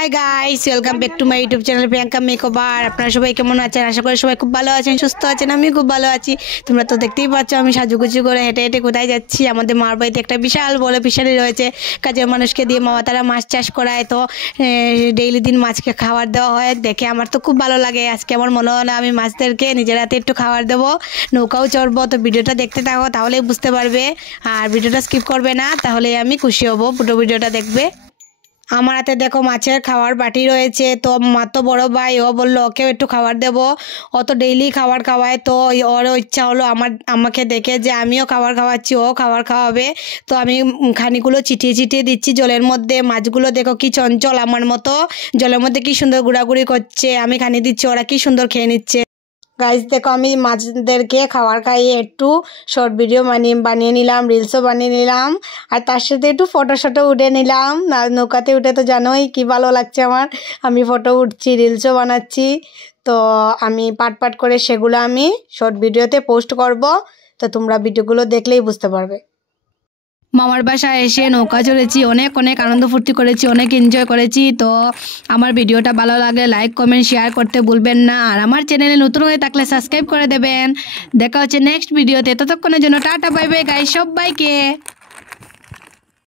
Hi guys, welcome back to my YouTube channel Priyanka makeover. আপনারা সবাই কেমন আছেন? আশা করি সবাই খুব ভালো আছেন, সুস্থ আছেন। আমি খুব ভালো আছি। তোমরা তো দেখতেই পাচ্ছ আমি সাজুগুজু করে হেঁটে হেঁটে কোথায় যাচ্ছি। আমাদের মার বাড়িতে একটা বিশাল বড় ফিশারি রয়েছে। কাজের মানুষকে দিয়ে মামা তারা মাছ চাষ করায়, তো ডেইলি দিন মাছকে খাবার দেওয়া হয়। দেখে আমার তো খুব ভালো লাগে। আজকে আমার মনে হলো আমি মাছদেরকে নিজের হাতে একটু খাবার দেবো, নৌকাও চড়বো। তো ভিডিওটা দেখতে থাকো, তাহলেই বুঝতে পারবে। আর ভিডিওটা স্কিপ করবে না, তাহলে আমি খুশি হব। পুরো ভিডিওটা দেখবে। আমার হাতে দেখো মাছের খাওয়ার বাটি রয়েছে। তো মা তো বড় ভাই, ও বললো ওকেও একটু খাবার দেব। ও তো ডেইলি খাবার খাওয়ায়, তো ওরও ইচ্ছা হলো আমাকে দেখে যে আমিও খাবার খাওয়াচ্ছি, ও খাবার খাওয়াবে। তো আমি খানিগুলো চিটিয়ে চিটিয়ে দিচ্ছি জলের মধ্যে। মাছগুলো দেখো কি চঞ্চল, আমার মতো জলের মধ্যে কি সুন্দর ঘোরাঘুরি করছে। আমি খানি দিচ্ছি, ওরা কি সুন্দর খেয়ে নিচ্ছে। গাইজ দেখো, আমি মাছদেরকে খাবার খাইয়ে একটু শর্ট ভিডিও বানিয়ে নিলাম, রিলসও বানিয়ে নিলাম। আর তার সাথে একটু ফটোশটও উঠে নিলাম। নৌকাতে উঠে তো জানোই কি ভালো লাগছে আমার। আমি ফটো উঠছি, রিলসও বানাচ্ছি। তো আমি পাট করে সেগুলো আমি শর্ট ভিডিওতে পোস্ট করব। তো তোমরা ভিডিওগুলো দেখলেই বুঝতে পারবে। মামার বাসায় এসে নৌকা চড়েছি, অনেক অনেক আনন্দ ফুর্তি করেছি, অনেক এনজয় করেছি। তো আমার ভিডিওটা ভালো লাগলে লাইক কমেন্ট শেয়ার করতে ভুলবেন না। আর আমার চ্যানেলে নতুন হয়ে থাকলে সাবস্ক্রাইব করে দেবেন। দেখা হচ্ছে নেক্সট ভিডিওতে। ততক্ষণের জন্য টাটা বাই বাই গাইস সবাইকে।